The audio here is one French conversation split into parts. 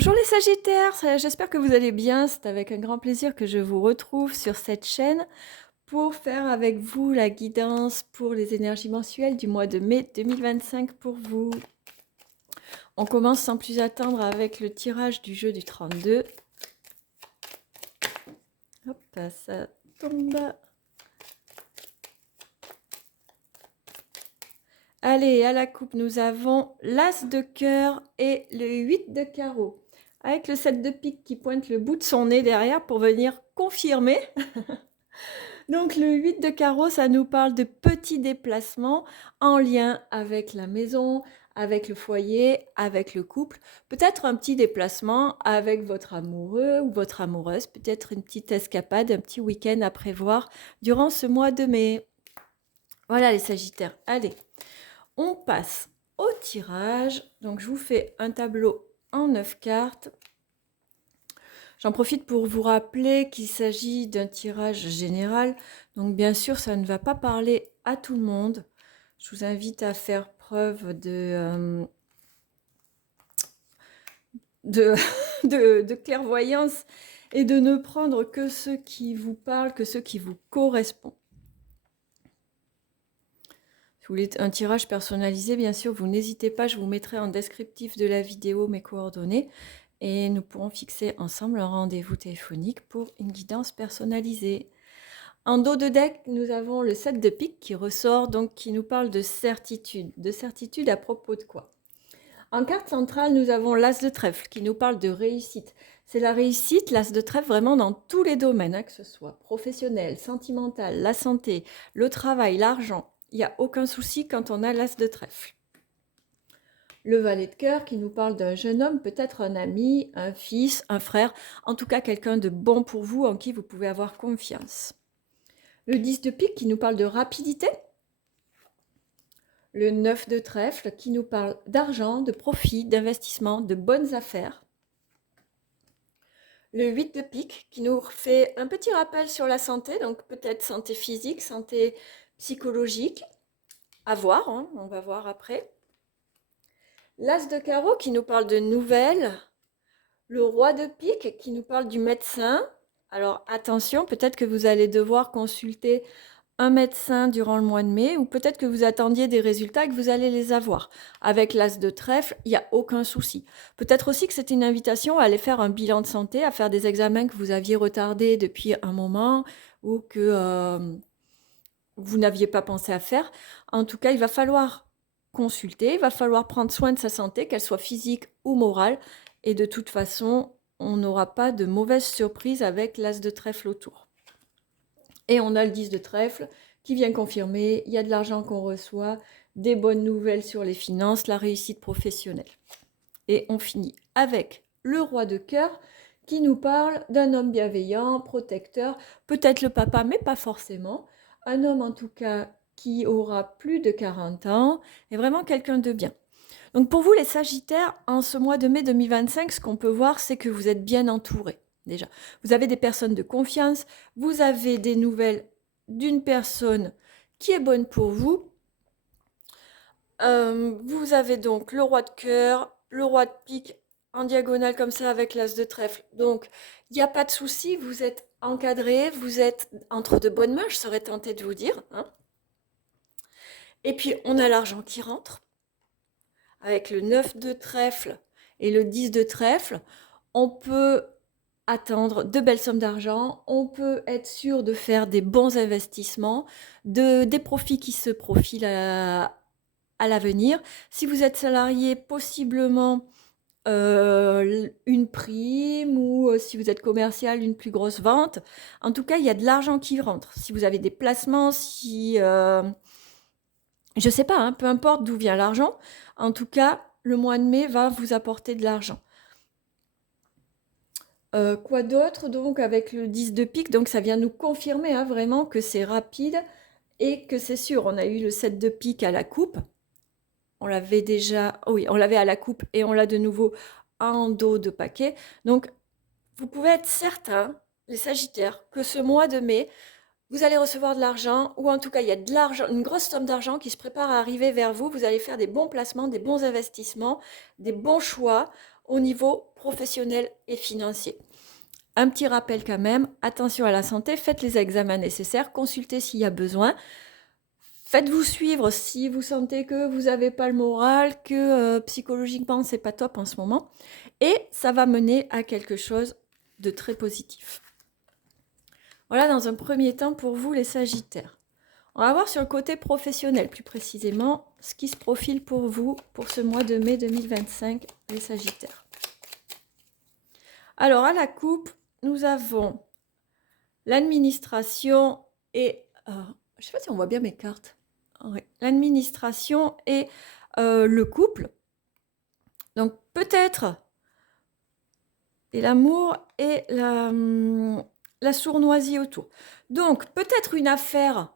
Bonjour les Sagittaires, j'espère que vous allez bien. C'est avec un grand plaisir que je vous retrouve sur cette chaîne pour faire avec vous la guidance pour les énergies mensuelles du mois de mai 2025 pour vous. On commence sans plus attendre avec le tirage du jeu du 32. Hop, ça tombe. Allez, à la coupe, nous avons l'As de cœur et le 8 de carreau. Avec le 7 de pique qui pointe le bout de son nez derrière pour venir confirmer. Donc le 8 de carreau, ça nous parle de petits déplacements en lien avec la maison, avec le foyer, avec le couple. Peut-être un petit déplacement avec votre amoureux ou votre amoureuse. Peut-être une petite escapade, un petit week-end à prévoir durant ce mois de mai. Voilà les Sagittaires. Allez, on passe au tirage. Donc je vous fais un tableau en 9 cartes. J'en profite pour vous rappeler qu'il s'agit d'un tirage général. Donc bien sûr, ça ne va pas parler à tout le monde. Je vous invite à faire preuve de clairvoyance et de ne prendre que ceux qui vous parlent, que ceux qui vous correspondent. Si vous voulez un tirage personnalisé, bien sûr, vous n'hésitez pas, je vous mettrai en descriptif de la vidéo mes coordonnées et nous pourrons fixer ensemble un rendez-vous téléphonique pour une guidance personnalisée. En dos de deck, nous avons le 7 de pique qui ressort, donc qui nous parle de certitude. De certitude à propos de quoi? En carte centrale, nous avons l'As de trèfle qui nous parle de réussite. C'est la réussite, l'As de trèfle, vraiment dans tous les domaines, hein, que ce soit professionnel, sentimental, la santé, le travail, l'argent. Il n'y a aucun souci quand on a l'As de trèfle. Le valet de cœur qui nous parle d'un jeune homme, peut-être un ami, un fils, un frère, en tout cas quelqu'un de bon pour vous, en qui vous pouvez avoir confiance. Le 10 de pique qui nous parle de rapidité. Le 9 de trèfle qui nous parle d'argent, de profit, d'investissement, de bonnes affaires. Le 8 de pique qui nous fait un petit rappel sur la santé, donc peut-être santé physique, santé psychologique. À voir, hein, on va voir après. L'As de carreau qui nous parle de nouvelles. Le roi de pique qui nous parle du médecin. Alors attention, peut-être que vous allez devoir consulter un médecin durant le mois de mai, ou peut-être que vous attendiez des résultats et que vous allez les avoir. Avec l'As de trèfle, il n'y a aucun souci. Peut-être aussi que c'est une invitation à aller faire un bilan de santé, à faire des examens que vous aviez retardés depuis un moment ou que vous n'aviez pas pensé à faire. En tout cas, il va falloir consulter, il va falloir prendre soin de sa santé, qu'elle soit physique ou morale. Et de toute façon, on n'aura pas de mauvaise surprise avec l'As de trèfle autour. Et on a le 10 de trèfle qui vient confirmer, il y a de l'argent qu'on reçoit, des bonnes nouvelles sur les finances, la réussite professionnelle. Et on finit avec le roi de cœur qui nous parle d'un homme bienveillant, protecteur, peut-être le papa, mais pas forcément. Un homme en tout cas qui aura plus de 40 ans et vraiment quelqu'un de bien. Donc pour vous les Sagittaires, en ce mois de mai 2025, ce qu'on peut voir, c'est que vous êtes bien entourés. Déjà, vous avez des personnes de confiance, vous avez des nouvelles d'une personne qui est bonne pour vous. Vous avez donc le roi de cœur, le roi de pique en diagonale comme ça avec l'as de trèfle. Donc, il n'y a pas de souci, vous êtes encadré, vous êtes entre de bonnes mains, je serais tentée de vous dire, hein. Et puis, on a l'argent qui rentre avec le 9 de trèfle et le 10 de trèfle. On peut attendre de belles sommes d'argent, on peut être sûr de faire des bons investissements, des profits qui se profilent à l'avenir. Si vous êtes salarié, possiblement une prime ou si vous êtes commercial, une plus grosse vente. En tout cas, il y a de l'argent qui rentre. Si vous avez des placements, si... je sais pas, hein, peu importe d'où vient l'argent. En tout cas, le mois de mai va vous apporter de l'argent. Quoi d'autre donc avec le 10 de pique? Donc ça vient nous confirmer hein, vraiment que c'est rapide et que c'est sûr. On a eu le 7 de pique à la coupe. On l'avait déjà, oui, on l'avait à la coupe et on l'a de nouveau en dos de paquet. Donc vous pouvez être certain, les Sagittaires, que ce mois de mai, vous allez recevoir de l'argent, ou en tout cas il y a de l'argent, une grosse somme d'argent qui se prépare à arriver vers vous. Vous allez faire des bons placements, des bons investissements, des bons choix. au niveau professionnel et financier. Un petit rappel quand même, attention à la santé, faites les examens nécessaires, consultez s'il y a besoin. Faites-vous suivre si vous sentez que vous n'avez pas le moral, que psychologiquement c'est pas top en ce moment. Et ça va mener à quelque chose de très positif. Voilà dans un premier temps pour vous les Sagittaires. On va voir sur le côté professionnel plus précisément ce qui se profile pour vous pour ce mois de mai 2025 les Sagittaires. Alors à la coupe, nous avons l'administration et... je ne sais pas si on voit bien mes cartes. Ouais. L'administration et le couple. Donc peut-être et l'amour et la sournoisie autour. Donc peut-être une affaire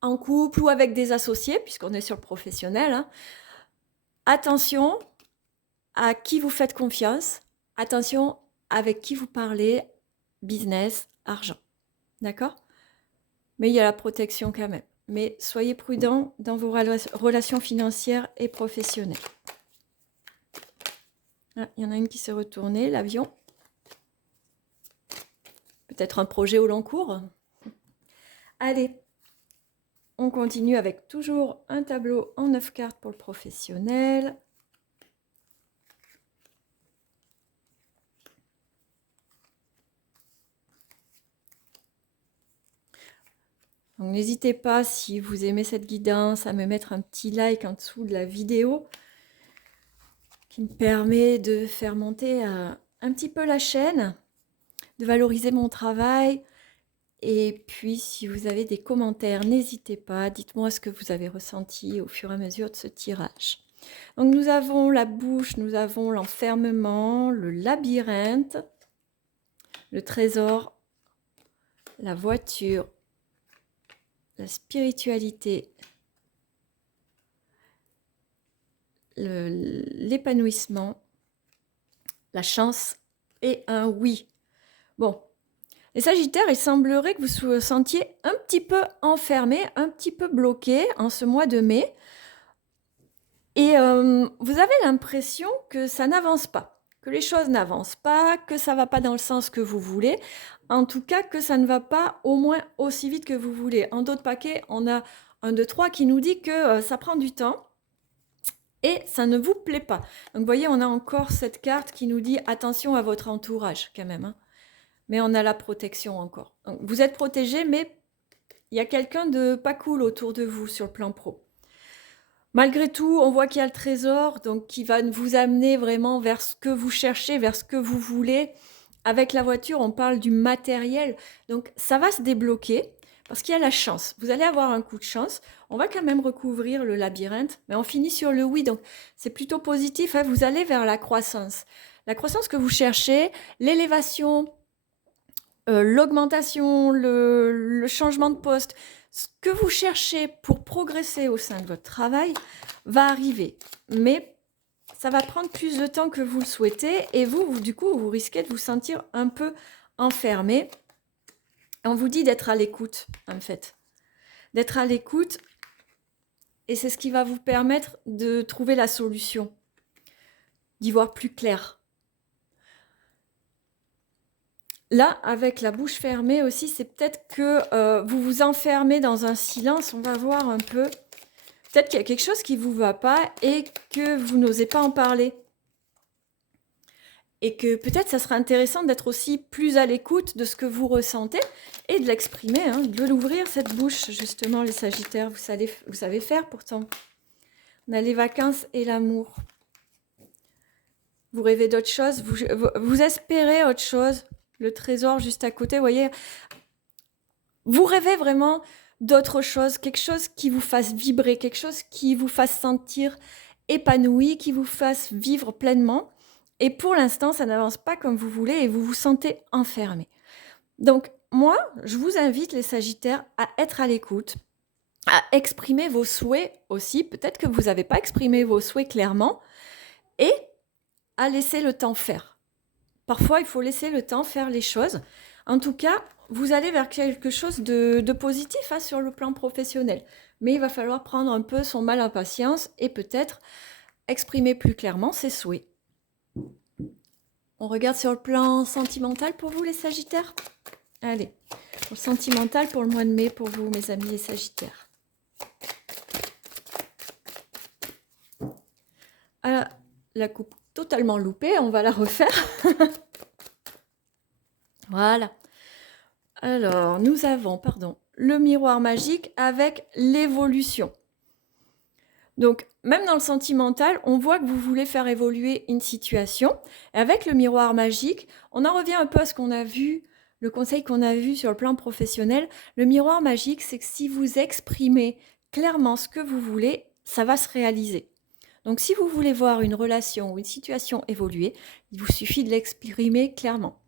en couple ou avec des associés, puisqu'on est sur le professionnel. Hein. Attention à qui vous faites confiance. Attention avec qui vous parlez, business, argent. D'accord ? Mais il y a la protection quand même. Mais soyez prudents dans vos relations financières et professionnelles. Ah, il y en a une qui s'est retournée, l'avion. Peut-être un projet au long cours. Allez, on continue avec toujours un tableau en 9 cartes pour le professionnel. Donc n'hésitez pas, si vous aimez cette guidance, à me mettre un petit like en dessous de la vidéo qui me permet de faire monter un petit peu la chaîne, de valoriser mon travail. Et puis, si vous avez des commentaires, n'hésitez pas, dites-moi ce que vous avez ressenti au fur et à mesure de ce tirage. Donc, nous avons la bouche, nous avons l'enfermement, le labyrinthe, le trésor, la voiture, la spiritualité, l'épanouissement, la chance et un oui. Bon, les Sagittaires, il semblerait que vous vous sentiez un petit peu enfermé, un petit peu bloqué en ce mois de mai. Et vous avez l'impression que ça n'avance pas, que les choses n'avancent pas, que ça ne va pas dans le sens que vous voulez. En tout cas, que ça ne va pas au moins aussi vite que vous voulez. En d'autres paquets, on a 1, 2, 3 qui nous dit que ça prend du temps et ça ne vous plaît pas. Donc, vous voyez, on a encore cette carte qui nous dit attention à votre entourage quand même. Hein. Mais on a la protection encore. Donc, vous êtes protégé, mais il y a quelqu'un de pas cool autour de vous sur le plan pro. Malgré tout, on voit qu'il y a le trésor, donc qui va vous amener vraiment vers ce que vous cherchez, vers ce que vous voulez. Avec la voiture, on parle du matériel. Donc, ça va se débloquer parce qu'il y a la chance. Vous allez avoir un coup de chance. On va quand même recouvrir le labyrinthe, mais on finit sur le oui. Donc, c'est plutôt positif. Hein. Vous allez vers la croissance. La croissance que vous cherchez, l'élévation, l'augmentation, le changement de poste, ce que vous cherchez pour progresser au sein de votre travail va arriver. Mais ça va prendre plus de temps que vous le souhaitez et vous, du coup, vous risquez de vous sentir un peu enfermé. On vous dit d'être à l'écoute, en fait. D'être à l'écoute et c'est ce qui va vous permettre de trouver la solution, d'y voir plus clair. Là, avec la bouche fermée aussi, c'est peut-être que vous vous enfermez dans un silence. On va voir un peu. Peut-être qu'il y a quelque chose qui ne vous va pas et que vous n'osez pas en parler. Et que peut-être ça serait intéressant d'être aussi plus à l'écoute de ce que vous ressentez et de l'exprimer, hein, de l'ouvrir cette bouche, justement, les Sagittaires. Vous savez faire pourtant. On a les vacances et l'amour. Vous rêvez d'autre chose, vous espérez autre chose. Le trésor juste à côté, vous voyez, vous rêvez vraiment d'autre chose, quelque chose qui vous fasse vibrer, quelque chose qui vous fasse sentir épanoui, qui vous fasse vivre pleinement. Et pour l'instant, ça n'avance pas comme vous voulez et vous vous sentez enfermé. Donc, moi, je vous invite, les Sagittaires, à être à l'écoute, à exprimer vos souhaits aussi. Peut-être que vous n'avez pas exprimé vos souhaits clairement et à laisser le temps faire. Parfois, il faut laisser le temps faire les choses. En tout cas, vous allez vers quelque chose de positif hein, sur le plan professionnel. Mais il va falloir prendre un peu son mal en patience et peut-être exprimer plus clairement ses souhaits. On regarde sur le plan sentimental pour vous, les Sagittaires. Allez, pour le sentimental pour le mois de mai, pour vous, mes amis les Sagittaires. Ah, la coupe totalement loupée, on va la refaire. Voilà. Alors, nous avons, le miroir magique avec l'évolution. Donc, même dans le sentimental, on voit que vous voulez faire évoluer une situation. Et avec le miroir magique, on en revient un peu à ce qu'on a vu, le conseil qu'on a vu sur le plan professionnel. Le miroir magique, c'est que si vous exprimez clairement ce que vous voulez, ça va se réaliser. Donc, si vous voulez voir une relation ou une situation évoluer, il vous suffit de l'exprimer clairement.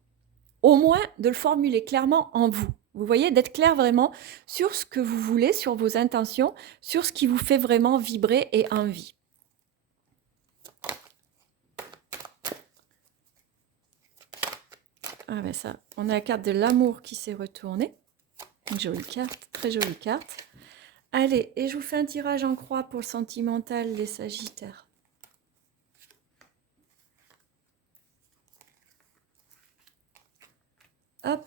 Au moins, de le formuler clairement en vous. Vous voyez, d'être clair vraiment sur ce que vous voulez, sur vos intentions, sur ce qui vous fait vraiment vibrer et envie. Ah ben ça, on a la carte de l'amour qui s'est retournée. Une jolie carte, très jolie carte. Allez, et je vous fais un tirage en croix pour le sentimental, les Sagittaires. Hop.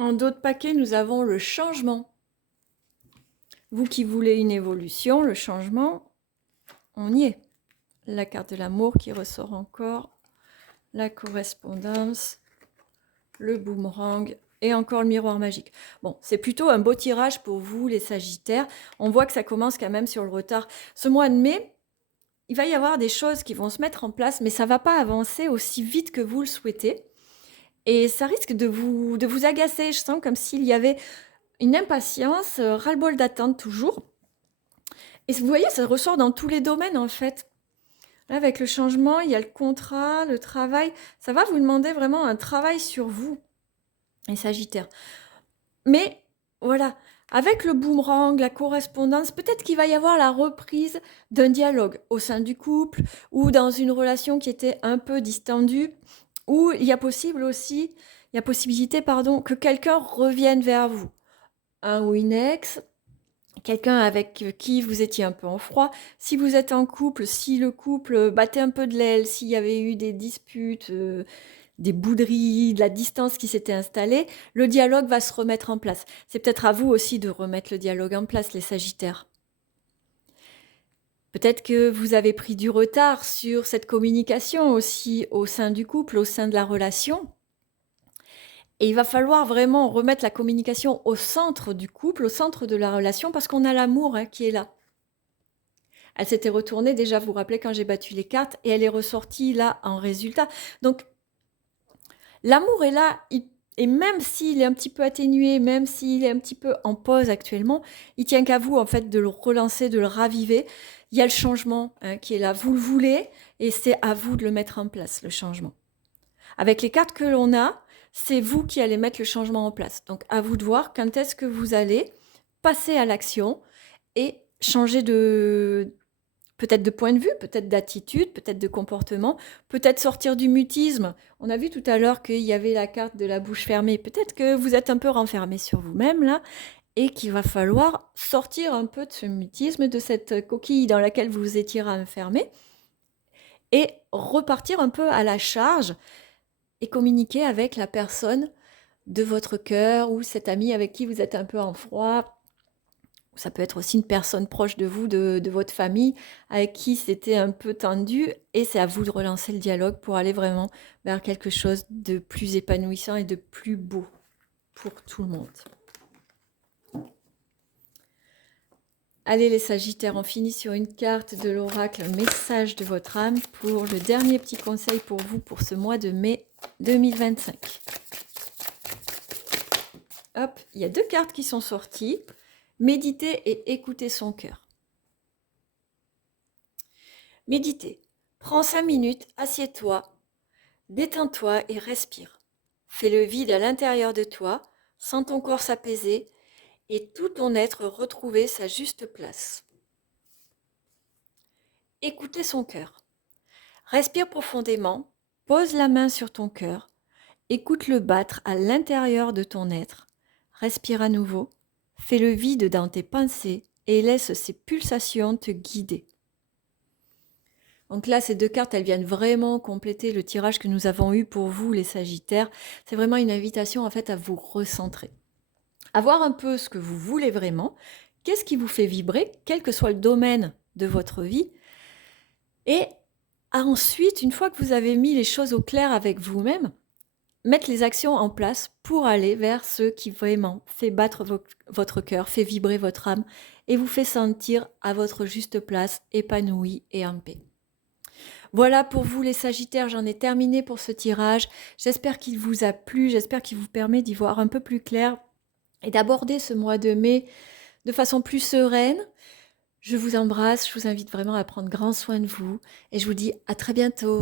En dos de paquet, nous avons le changement. Vous qui voulez une évolution, le changement, on y est. La carte de l'amour qui ressort encore. La correspondance. Le boomerang. Et encore le miroir magique. Bon, c'est plutôt un beau tirage pour vous, les Sagittaires. On voit que ça commence quand même sur le retard. Ce mois de mai, il va y avoir des choses qui vont se mettre en place, mais ça ne va pas avancer aussi vite que vous le souhaitez. Et ça risque de vous agacer. Je sens comme s'il y avait une impatience, ras-le-bol d'attente toujours. Et vous voyez, ça ressort dans tous les domaines en fait. Là, avec le changement, il y a le contrat, le travail. Ça va vous demander vraiment un travail sur vous, les Sagittaires. Mais voilà, avec le boomerang, la correspondance, peut-être qu'il va y avoir la reprise d'un dialogue au sein du couple ou dans une relation qui était un peu distendue, ou il y a possibilité, que quelqu'un revienne vers vous. Un ou une ex, quelqu'un avec qui vous étiez un peu en froid. Si vous êtes en couple, si le couple battait un peu de l'aile, s'il y avait eu des disputes, des bouderies, de la distance qui s'était installée, le dialogue va se remettre en place. C'est peut-être à vous aussi de remettre le dialogue en place, les Sagittaires. Peut-être que vous avez pris du retard sur cette communication aussi au sein du couple, au sein de la relation. Et il va falloir vraiment remettre la communication au centre du couple, au centre de la relation, parce qu'on a l'amour qui est là. Elle s'était retournée déjà, vous vous rappelez, quand j'ai battu les cartes, et elle est ressortie là en résultat. Donc, l'amour est là, et même s'il est un petit peu atténué, même s'il est un petit peu en pause actuellement, il tient qu'à vous en fait de le relancer, de le raviver. Il y a le changement qui est là, vous le voulez, et c'est à vous de le mettre en place, le changement. Avec les cartes que l'on a, c'est vous qui allez mettre le changement en place. Donc à vous de voir quand est-ce que vous allez passer à l'action et changer peut-être de point de vue, peut-être d'attitude, peut-être de comportement, peut-être sortir du mutisme. On a vu tout à l'heure qu'il y avait la carte de la bouche fermée. Peut-être que vous êtes un peu renfermé sur vous-même là et qu'il va falloir sortir un peu de ce mutisme, de cette coquille dans laquelle vous étiez renfermé et repartir un peu à la charge et communiquer avec la personne de votre cœur ou cet ami avec qui vous êtes un peu en froid. Ça peut être aussi une personne proche de vous, de votre famille, avec qui c'était un peu tendu. Et c'est à vous de relancer le dialogue pour aller vraiment vers quelque chose de plus épanouissant et de plus beau pour tout le monde. Allez les Sagittaires, on finit sur une carte de l'oracle, un message de votre âme pour le dernier petit conseil pour vous pour ce mois de mai 2025. Hop, il y a 2 cartes qui sont sorties. Méditer et écouter son cœur. Méditer. Prends 5 minutes, assieds-toi, détends-toi et respire. Fais le vide à l'intérieur de toi, sens ton corps s'apaiser et tout ton être retrouver sa juste place. Écouter son cœur. Respire profondément, pose la main sur ton cœur, écoute-le battre à l'intérieur de ton être. Respire à nouveau, fais le vide dans tes pensées et laisse ces pulsations te guider. Donc là, ces deux cartes, elles viennent vraiment compléter le tirage que nous avons eu pour vous, les Sagittaires. C'est vraiment une invitation en fait à vous recentrer, à voir un peu ce que vous voulez vraiment, qu'est-ce qui vous fait vibrer, quel que soit le domaine de votre vie, et ensuite, une fois que vous avez mis les choses au clair avec vous-même, mettre les actions en place pour aller vers ce qui vraiment fait battre votre cœur, fait vibrer votre âme et vous fait sentir à votre juste place, épanoui et en paix. Voilà pour vous les Sagittaires, j'en ai terminé pour ce tirage. J'espère qu'il vous a plu, j'espère qu'il vous permet d'y voir un peu plus clair et d'aborder ce mois de mai de façon plus sereine. Je vous embrasse, je vous invite vraiment à prendre grand soin de vous et je vous dis à très bientôt.